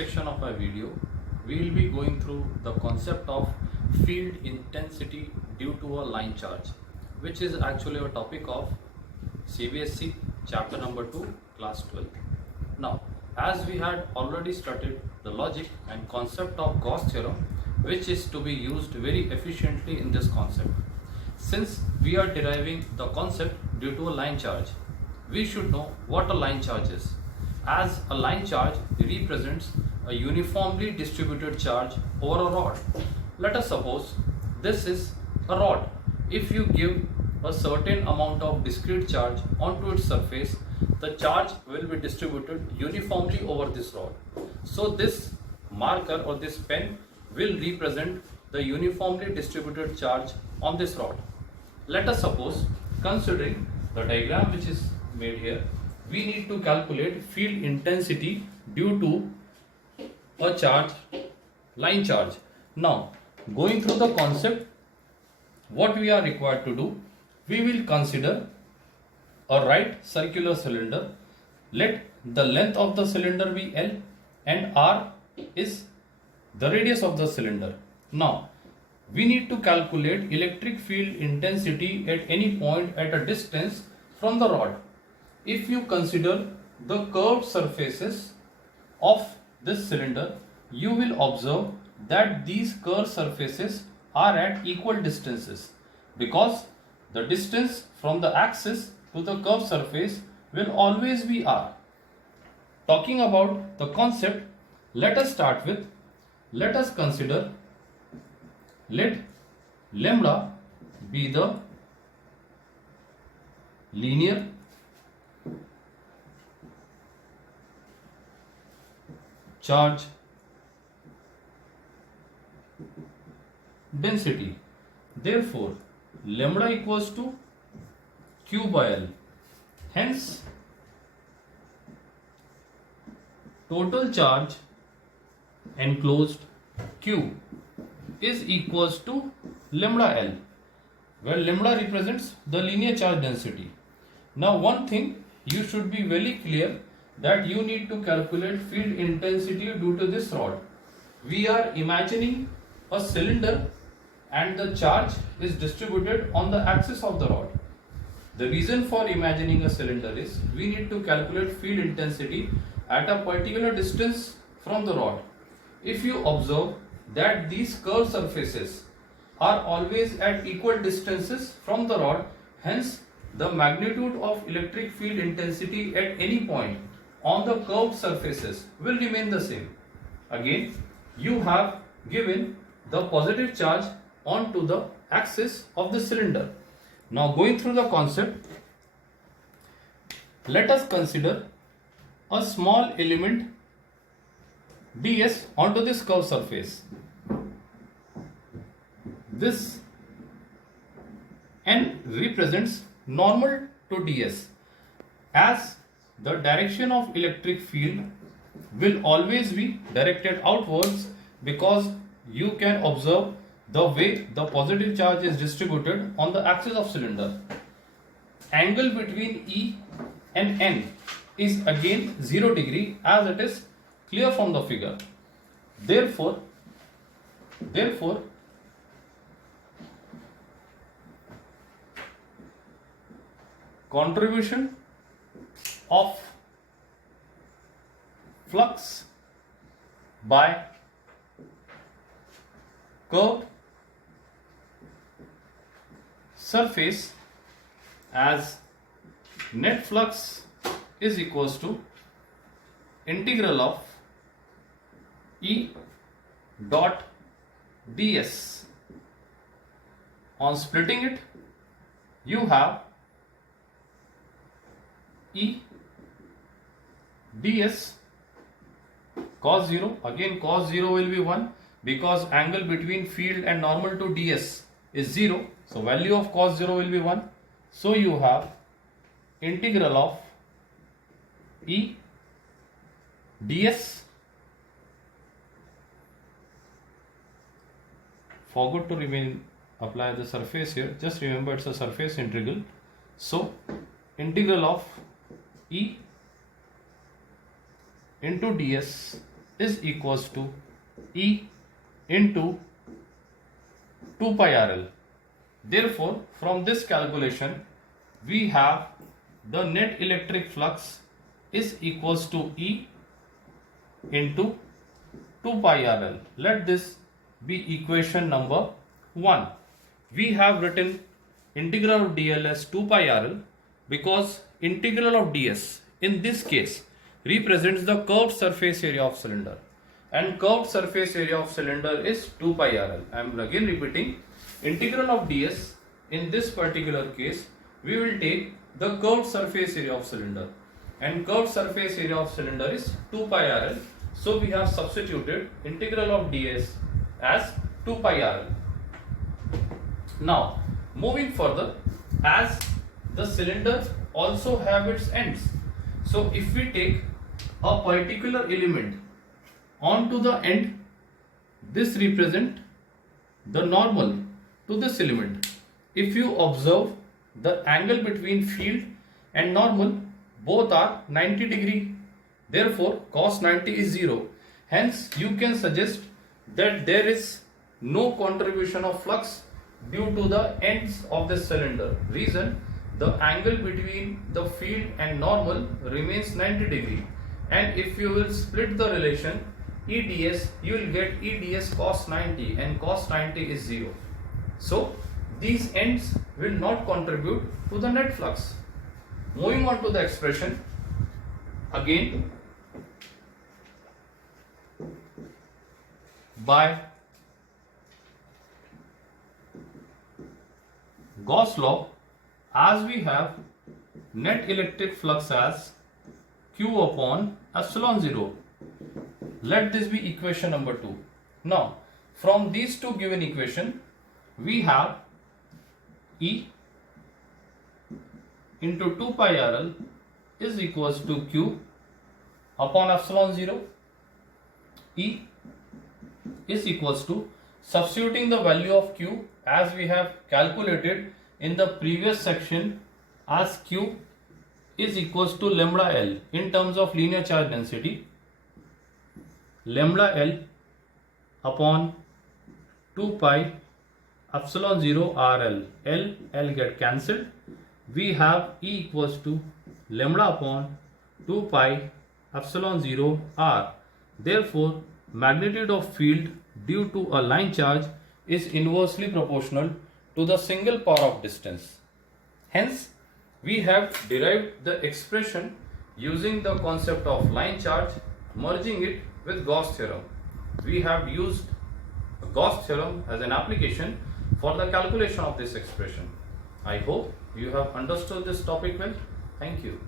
section of our video, we will be going through the concept of field intensity due to a line charge, which is actually a topic of CBSE chapter number 2, class 12. Now, as we had already studied the logic and concept of Gauss theorem, which is to be used very efficiently in this concept. Since we are deriving the concept due to a line charge, we should know what a line charge is, as a line charge represents a uniformly distributed charge over a rod. Let us suppose this is a rod. If you give a certain amount of discrete charge onto its surface, the charge will be distributed uniformly over this rod. So this marker or this pen will represent the uniformly distributed charge on this rod. Let us suppose, considering the diagram which is made here, we need to calculate field intensity due to a charge, line charge. Now, going through the concept, what we are required to do, we will consider a right circular cylinder. Let the length of the cylinder be L and R is the radius of the cylinder. Now, we need to calculate electric field intensity at any point at a distance from the rod. If you consider the curved surfaces of this cylinder, you will observe that these curved surfaces are at equal distances, because the distance from the axis to the curved surface will always be R. Talking about the concept, let us start with, let us consider, let lambda be the linear charge density. Therefore, lambda equals to Q by L. Hence, total charge enclosed Q is equals to lambda L, where lambda represents the linear charge density. Now, one thing you should be very clear, that you need to calculate field intensity due to this rod. We are imagining a cylinder and the charge is distributed on the axis of the rod. The reason for imagining a cylinder is we need to calculate field intensity at a particular distance from the rod. If you observe that these curved surfaces are always at equal distances from the rod, hence the magnitude of electric field intensity at any point on the curved surfaces will remain the same. Again, you have given the positive charge onto the axis of the cylinder. Now, going through the concept, let us consider a small element ds onto this curved surface. This n represents normal to ds, as the direction of electric field will always be directed outwards, because you can observe the way the positive charge is distributed on the axis of cylinder. Angle between E and N is again 0 degree, as it is clear from the figure. Therefore, contribution of flux by curved surface as net flux is equals to integral of E dot ds. On splitting it, you have E ds cos 0. Again, cos 0 will be 1, because angle between field and normal to ds is 0. So, value of cos 0 will be 1. So, you have integral of E ds. Forgot to apply the surface here. Just remember it's a surface integral. So, integral of E into ds is equals to E into 2 pi RL. Therefore, from this calculation, we have the net electric flux is equals to E into 2 pi RL. Let this be equation number 1. We have written integral of dl as 2 pi RL because integral of ds in this case represents the curved surface area of cylinder, and curved surface area of cylinder is 2 pi RL. I am again repeating, integral of ds in this particular case we will take the curved surface area of cylinder, and curved surface area of cylinder is 2 pi RL. So we have substituted integral of ds as 2 pi RL. Now moving further, as the cylinder also have its ends, so if we take a particular element onto the end, this represent the normal to this element. If you observe, the angle between field and normal both are 90 degree, therefore cos 90 is 0. Hence you can suggest that there is no contribution of flux due to the ends of the cylinder. Reason, the angle between the field and normal remains 90 degree, and if you will split the relation EDS, you will get EDS cos 90, and cos 90 is 0. So these ends will not contribute to the net flux. Moving on to the expression, again by Gauss law, as we have net electric flux as Q upon epsilon 0. Let this be equation number 2. Now from these two given equation, we have E into 2 pi RL is equals to Q upon epsilon 0. E is equals to, substituting the value of Q as we have calculated in the previous section, as Q is equals to lambda L in terms of linear charge density, lambda L upon 2 pi epsilon 0 RL. L get cancelled. We have E equals to lambda upon 2 pi epsilon 0 R. Therefore, magnitude of field due to a line charge is inversely proportional to the single power of distance. Hence, we have derived the expression using the concept of line charge, merging it with Gauss theorem. We have used Gauss theorem as an application for the calculation of this expression. I hope you have understood this topic well. Thank you.